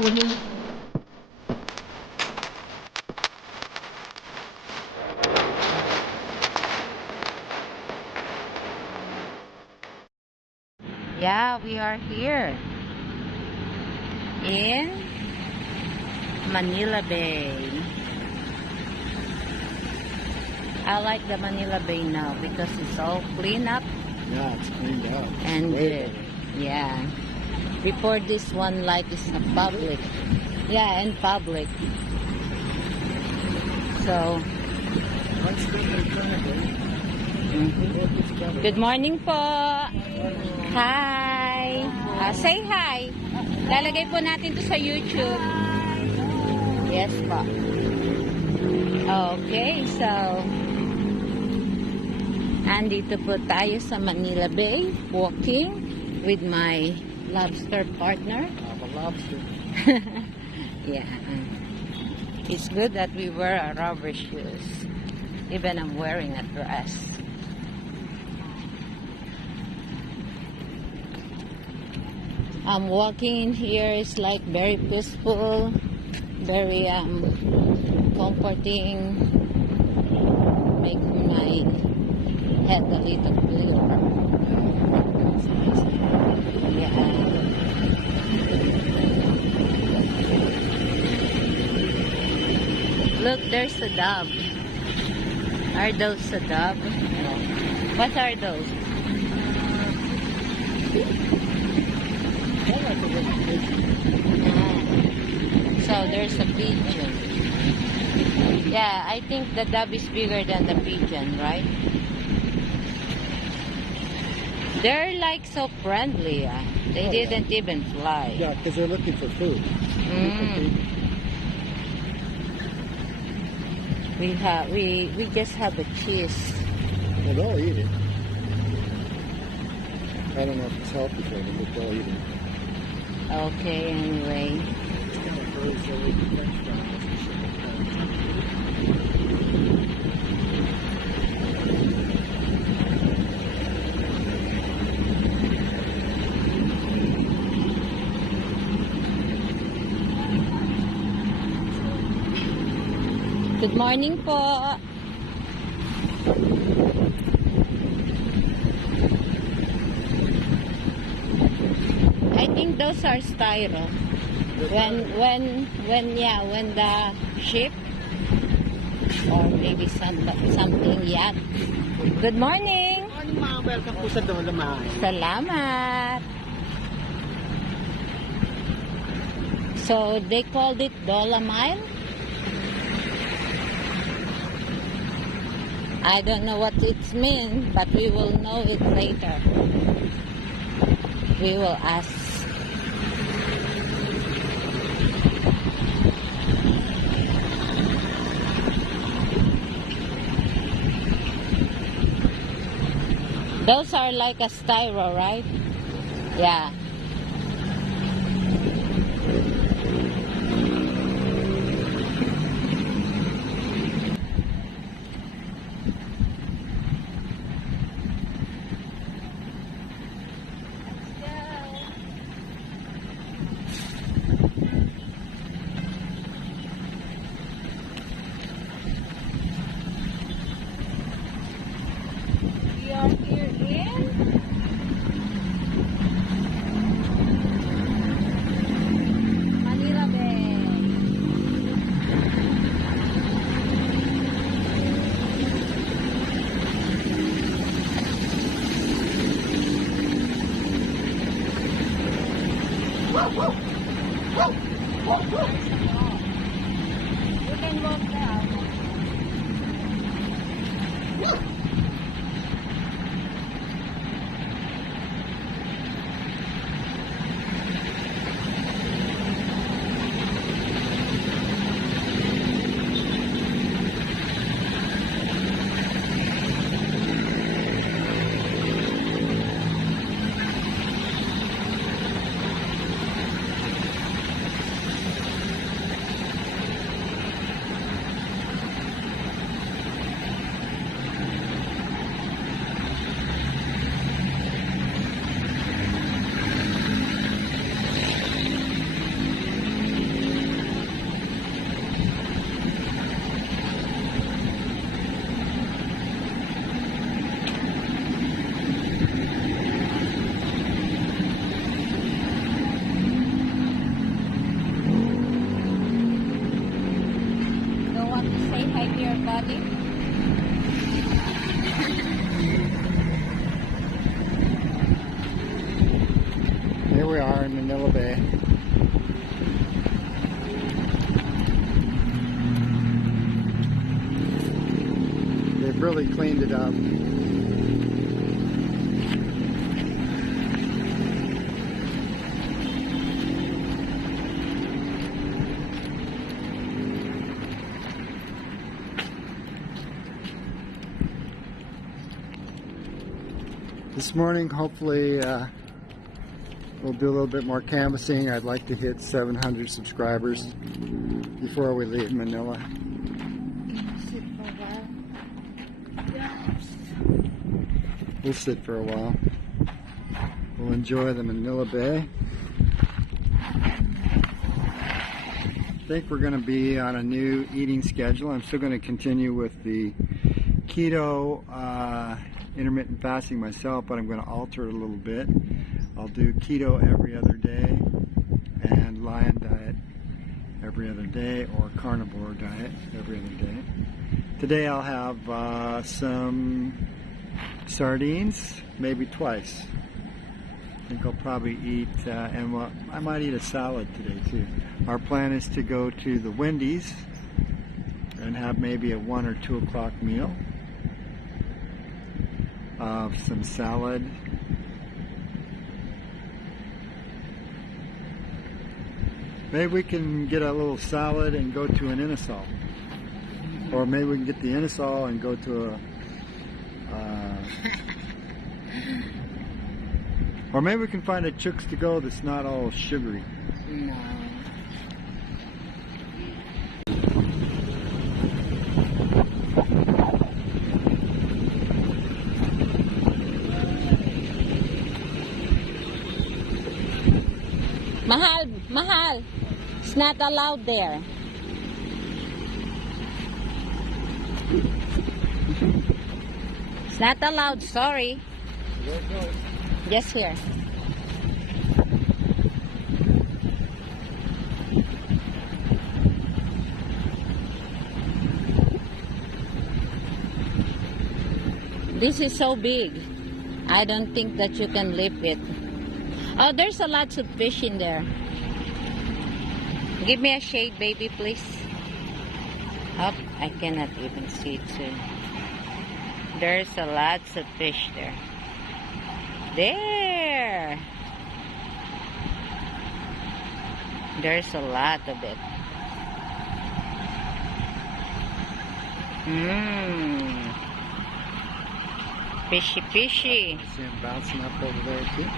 Yeah, we are here in Manila Bay. I like the Manila Bay now because it's all cleaned up. Yeah, it's cleaned out. And good. Yeah. Before this one, like, is a public. Yeah, and public. So, good morning po. Hi. Say hi. Lalagay po natin to sa YouTube. Yes po. Okay, so andito po tayo sa Manila Bay, walking with my lobster partner. I'm a lobster. Yeah. It's good that we wear our rubber shoes. Even I'm wearing a dress. I'm walking in here. It's like very peaceful, very comforting, make my head a little clearer. Yeah. Look, there's a dove. Are those a dove? No. What are those? So there's a pigeon. Yeah, I think the dove is bigger than the pigeon, right? They're like so friendly. They didn't even fly. Yeah, because they're looking for food. We just have a cheese. Well, they'll eat it. I don't know if it's healthy for them, but they'll eat it. Okay, anyway. Good morning po. I think those are styro. When the ship or maybe something yacht. Good morning. Good morning, ma'am. Welcome po sa Dolomite. Salamat. So they called it Dolomite. I don't know what it means, but we will know it later. We will ask. Those are like a styro, right? Yeah. We are here in Manila Bay. You can walk there. body? Here we are in Manila Bay. They've really cleaned it up. This morning, hopefully, we'll do a little bit more canvassing. I'd like to hit 700 subscribers before we leave Manila. We'll sit for a while. We'll enjoy the Manila Bay. I think we're going to be on a new eating schedule. I'm still going to continue with the keto intermittent fasting myself, but I'm going to alter it a little bit. I'll do keto every other day and lion diet every other day, or carnivore diet every other day. Today I'll have some sardines, maybe twice. I think I'll probably eat, I might eat a salad today too. Our plan is to go to the Wendy's and have maybe a 1 or 2 o'clock meal. Some salad. Maybe we can get a little salad and go to an Innisal. Or maybe we can get the Innisal and go to a... or maybe we can find a Chooks to go that's not all sugary. No. Mahal. It's not allowed there. It's not allowed, sorry. Just here. This is so big. I don't think that you can lift it. Oh, there's a lot of fish in there. Give me a shade, baby, please. Oh, I cannot even see it soon. There's a lot of fish there. There! There's a lot of it. Fishy, fishy. I see them bouncing up over there too.